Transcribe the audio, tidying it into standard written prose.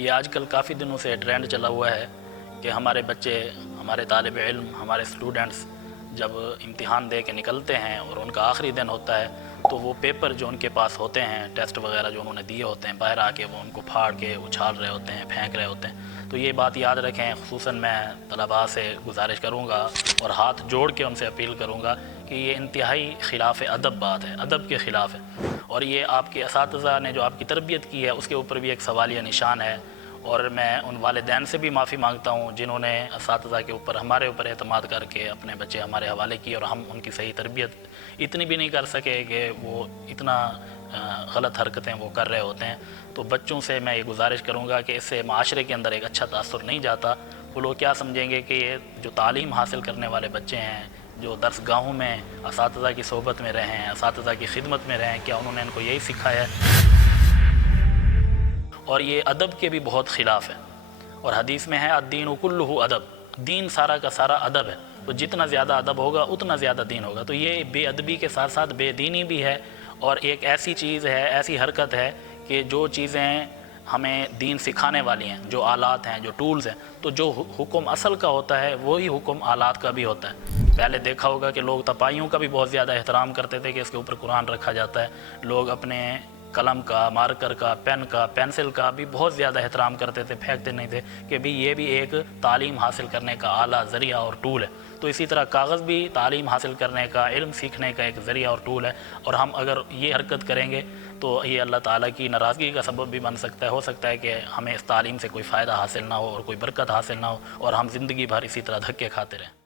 یہ آج کل کافی دنوں سے ٹرینڈ چلا ہوا ہے کہ ہمارے بچے، ہمارے طالب علم، ہمارے اسٹوڈنٹس جب امتحان دے کے نکلتے ہیں اور ان کا آخری دن ہوتا ہے تو وہ پیپر جو ان کے پاس ہوتے ہیں، ٹیسٹ وغیرہ جو انہوں نے دیے ہوتے ہیں، باہر آ کے وہ ان کو پھاڑ کے اچھال رہے ہوتے ہیں، پھینک رہے ہوتے ہیں۔ تو یہ بات یاد رکھیں، خصوصاً میں طلباء سے گزارش کروں گا اور ہاتھ جوڑ کے ان سے اپیل کروں گا کہ یہ انتہائی خلاف ادب بات ہے، ادب کے خلاف ہے، اور یہ آپ کے اساتذہ نے جو آپ کی تربیت کی ہے اس کے اوپر بھی ایک سوالیہ نشان ہے۔ اور میں ان والدین سے بھی معافی مانگتا ہوں جنہوں نے اساتذہ کے اوپر، ہمارے اوپر اعتماد کر کے اپنے بچے ہمارے حوالے کیے اور ہم ان کی صحیح تربیت اتنی بھی نہیں کر سکے کہ وہ اتنا غلط حرکتیں وہ کر رہے ہوتے ہیں۔ تو بچوں سے میں یہ گزارش کروں گا کہ اس سے معاشرے کے اندر ایک اچھا تاثر نہیں جاتا۔ وہ لوگ کیا سمجھیں گے کہ یہ جو تعلیم حاصل کرنے والے بچے ہیں، جو درس گاہوں میں اساتذہ کی صحبت میں رہے ہیں، اساتذہ کی خدمت میں رہے ہیں، کیا انہوں نے ان کو یہی سکھایا ہے؟ اور یہ ادب کے بھی بہت خلاف ہے، اور حدیث میں ہے الدین کلہ ادب، دین سارا کا سارا ادب ہے۔ تو جتنا زیادہ ادب ہوگا اتنا زیادہ دین ہوگا۔ تو یہ بے ادبی کے ساتھ ساتھ بے دینی بھی ہے، اور ایک ایسی چیز ہے، ایسی حرکت ہے کہ جو چیزیں ہمیں دین سکھانے والی ہیں، جو آلات ہیں، جو ٹولز ہیں، تو جو حکم اصل کا ہوتا ہے وہی حکم آلات کا بھی ہوتا ہے۔ پہلے دیکھا ہوگا کہ لوگ تپائیوں کا بھی بہت زیادہ احترام کرتے تھے کہ اس کے اوپر قرآن رکھا جاتا ہے۔ لوگ اپنے قلم کا، مارکر کا، پین کا، پینسل کا بھی بہت زیادہ احترام کرتے تھے، پھینکتے نہیں تھے کہ بھی یہ بھی ایک تعلیم حاصل کرنے کا اعلیٰ ذریعہ اور ٹول ہے۔ تو اسی طرح کاغذ بھی تعلیم حاصل کرنے کا، علم سیکھنے کا ایک ذریعہ اور ٹول ہے، اور ہم اگر یہ حرکت کریں گے تو یہ اللہ تعالیٰ کی ناراضگی کا سبب بھی بن سکتا ہے۔ ہو سکتا ہے کہ ہمیں اس تعلیم سے کوئی فائدہ حاصل نہ ہو اور کوئی برکت حاصل نہ ہو، اور ہم زندگی بھر اسی طرح دھکے کھاتے رہیں۔